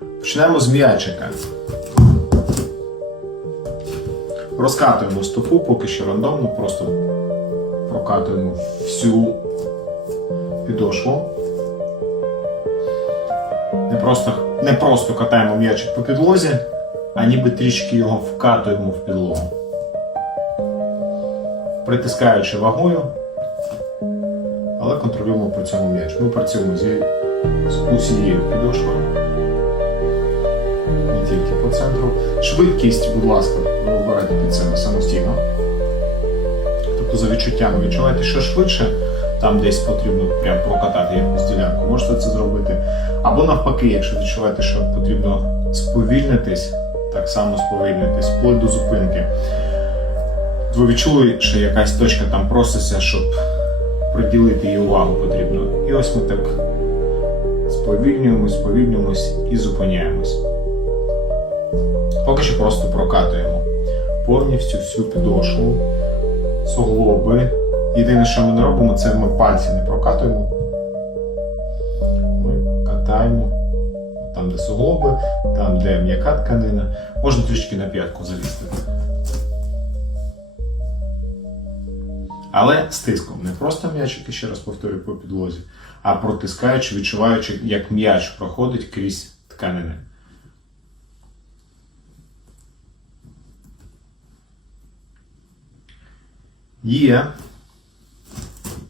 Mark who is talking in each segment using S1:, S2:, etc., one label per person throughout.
S1: Починаємо з м'ячика. Розкатуємо стопу, поки що рандомно, просто прокатуємо всю підошву. Не просто, не просто катаємо м'ячик по підлозі, а ніби трішки його вкатуємо в підлогу. Притискаючи вагою, але контролюємо при цьому м'яч. Ми працюємо з усією підошвою, тільки по центру. Швидкість, будь ласка, ви обирайте під себе самостійно. Тобто за відчуттями відчуваєте, що швидше, там десь потрібно прям прокатати якусь ділянку, можете це зробити. Або навпаки, якщо відчуваєте, що потрібно сповільнитись, так само сповільнитись, вплоть до зупинки. Ви відчули, що якась точка там проситься, щоб приділити їй увагу потрібно. І ось ми так сповільнюємось, сповільнюємось і зупиняємось. Поки просто прокатуємо повністю всю підошву, суглоби. Єдине, що ми не робимо, це ми пальці не прокатуємо. Ми катаємо там, де суглоби, там, де м'яка тканина. Можна трішки на п'ятку залізти. Але з тиском. Не просто м'ячик, ще раз повторюю, по підлозі, а протискаючи, відчуваючи, як м'яч проходить крізь тканини. Є.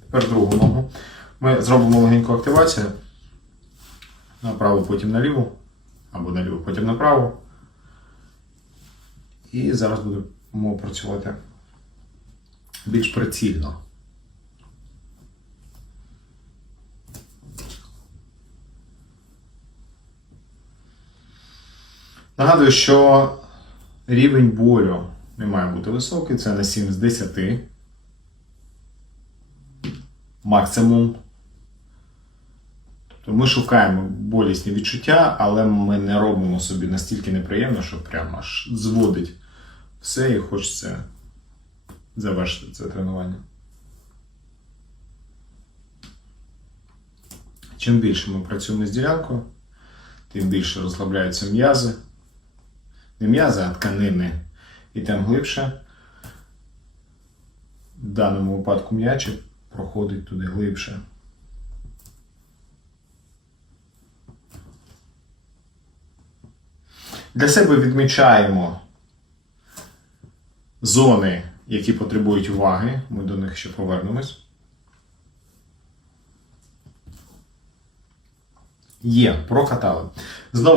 S1: Тепер другу ногу. Ми зробимо легеньку активацію. Направо, потім наліво. Або наліво, потім направо. І зараз будемо працювати більш прицільно. Нагадую, що рівень болю не має бути високий, це на 7 з 10. Максимум. Тобто ми шукаємо болісні відчуття, але ми не робимо собі настільки неприємно, що прямо аж зводить все і хочеться завершити це тренування. Чим більше ми працюємо з ділянкою, тим більше розслабляються м'язи. Не м'язи, а тканини. І тим глибше, в даному випадку м'ячик проходить туди глибше. Для себе відмічаємо зони, які потребують уваги. Ми до них ще повернемось. Є, прокатали. Знову